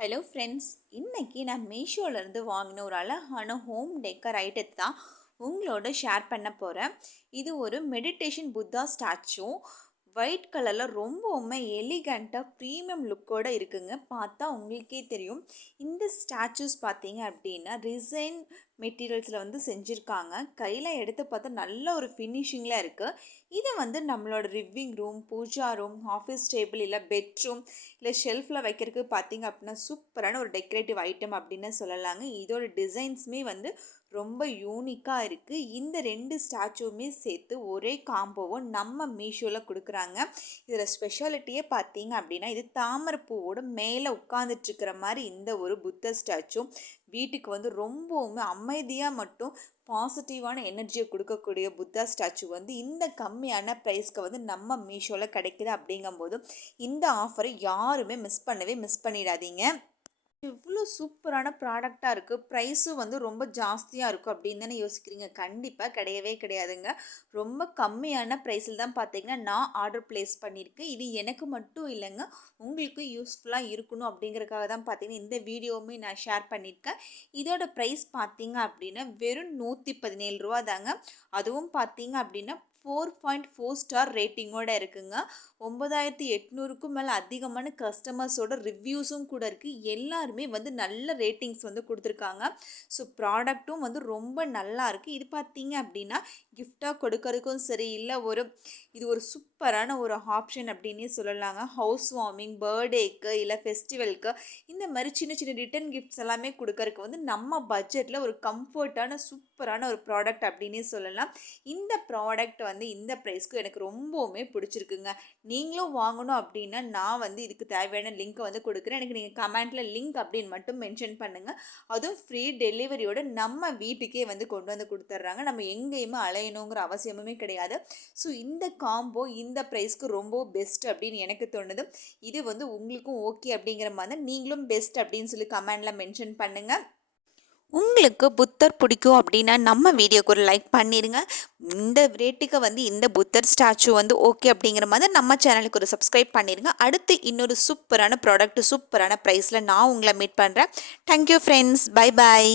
Hello friends, இன்னைக்கு நான் மீஷோலேருந்து வாங்கின ஒரு அழகான ஹோம் டெக்கர் ஐட்டத்தை தான் உங்களோட ஷேர் பண்ண போகிறேன். இது ஒரு மெடிடேஷன் புத்தா ஸ்டாச்சு. ஒயிட் கலரில் ரொம்பவுமே எலிகண்ட்டாக ப்ரீமியம் லுக்கோடு இருக்குங்க. பார்த்தா உங்களுக்கே தெரியும். இந்த ஸ்டாச்சூஸ் பார்த்தீங்க அப்படின்னா ரிசைன் மெட்டீரியல்ஸில் செஞ்சுருக்காங்க. கையில் எடுத்து பார்த்தா நல்ல ஒரு ஃபினிஷிங்கில் இருக்குது. இதை நம்மளோட living room, puja room, office table இல்லை பெட்ரூம் இல்லை ஷெல்ஃபில் வைக்கிறதுக்கு பார்த்தீங்க அப்படின்னா சூப்பரான ஒரு டெக்கரேட்டிவ் ஐட்டம் அப்படின்னு சொல்லலாங்க. இதோட டிசைன்ஸுமே ரொம்ப யூனிக்காக இருக்குது. இந்த 2 ஸ்டாச்சுவுமே சேர்த்து ஒரே காம்போவும் நம்ம மீஷோவில் கொடுக்குறாங்க. இதில் ஸ்பெஷாலிட்டியே பார்த்தீங்க அப்படின்னா இது தாமரை பூவோட மேலே உட்காந்துட்ருக்கிற மாதிரி இந்த ஒரு புத்த ஸ்டாச்சு வீட்டுக்கு ரொம்பவுமே அமைதியாக மட்டும் பாசிட்டிவான எனர்ஜியை கொடுக்கக்கூடிய புத்தா ஸ்டாச்சு இந்த கம்மியான ப்ரைஸ்க்கு நம்ம மீஷோவில் கிடைக்குது. அப்படிங்கும்போது இந்த ஆஃபரை யாருமே மிஸ் பண்ணிடாதீங்க. இவ்வளோ சூப்பரான ப்ராடக்டாக இருக்குது, ப்ரைஸும் ரொம்ப ஜாஸ்தியாக இருக்கும் அப்படின்னு தானே யோசிக்கிறீங்க? கண்டிப்பாக கிடையவே கிடையாதுங்க. ரொம்ப கம்மியான ப்ரைஸில் தான் பார்த்தீங்கன்னா நான் ஆர்டர் ப்ளேஸ் பண்ணியிருக்கேன். இது எனக்கு மட்டும் இல்லைங்க, உங்களுக்கு யூஸ்ஃபுல்லாக இருக்கணும் அப்படிங்கிறதுக்காக தான் பார்த்தீங்கன்னா இந்த வீடியோவுமே நான் ஷேர் பண்ணியிருக்கேன். இதோட ப்ரைஸ் பார்த்தீங்க அப்படின்னா வெறும் 117 ரூபா தாங்க. அதுவும் பார்த்தீங்க அப்படின்னா 4.4 ஸ்டார் ரேட்டிங்கோடு இருக்குங்க. 9800க்கும் மேலே அதிகமான கஸ்டமர்ஸோட ரிவ்யூஸும் கூட இருக்குது. எல்லாருமே நல்ல ரேட்டிங்ஸ் கொடுத்துருக்காங்க. ஸோ ப்ராடக்ட்டும் ரொம்ப நல்லா இருக்குது. இது பார்த்தீங்க அப்படின்னா கிஃப்டாக கொடுக்கறதுக்கும் சரி, இல்லை இது ஒரு சூப்பரான ஒரு ஆப்ஷன் அப்படின்னே சொல்லலாங்க. ஹவுஸ் வார்மிங், பர்த்டேக்கு இல்லை ஃபெஸ்டிவலுக்கு இந்த மாதிரி சின்ன சின்ன ரிட்டன் கிஃப்ட்ஸ் எல்லாமே கொடுக்கறதுக்கு நம்ம பட்ஜெட்டில் ஒரு கம்ஃபர்ட்டான சூப்பரான ஒரு ப்ராடக்ட் அப்படின்னே சொல்லலாம். இந்த ப்ராடக்ட் இந்த ப்ரைஸ்க்கு எனக்கு ரொம்பவுமே பிடிச்சிருக்குங்க. நீங்களும் வாங்கணும் அப்படின்னா நான் இதுக்கு தேவையான லிங்க்கை கொடுக்குறேன். எனக்கு நீங்கள் கமெண்ட்டில் லிங்க் அப்படின்னு மட்டும் மென்ஷன் பண்ணுங்கள். அதுவும் ஃப்ரீ டெலிவரியோட நம்ம வீட்டுக்கே கொண்டு கொடுத்துட்றாங்க. நம்ம எங்கேயுமே அலையணுங்கிற அவசியமுமே கிடையாது. ஸோ இந்த காம்போ இந்த ப்ரைஸ்க்கு ரொம்ப பெஸ்ட் அப்படின்னு எனக்கு தோணுது. இது உங்களுக்கும் ஓகே அப்படிங்கிற மாதிரி நீங்களும் பெஸ்ட் அப்படின்னு சொல்லி கமெண்டில் மென்ஷன் பண்ணுங்கள். உங்களுக்கு புத்தர் பிடிக்கும் அப்படின்னா நம்ம வீடியோக்கு ஒரு லைக் பண்ணிடுங்க. இந்த ரேட்டுக்கு இந்த புத்தர் ஸ்டாச்சு ஓகே அப்படிங்கிற மாதிரி நம்ம சேனலுக்கு ஒரு சப்ஸ்கிரைப் பண்ணிடுங்க. அடுத்து இன்னொரு சூப்பரான ப்ராடக்ட் சூப்பரான ப்ரைஸில் நான் உங்களை மீட் பண்ணுறேன். Thank you friends, bye bye.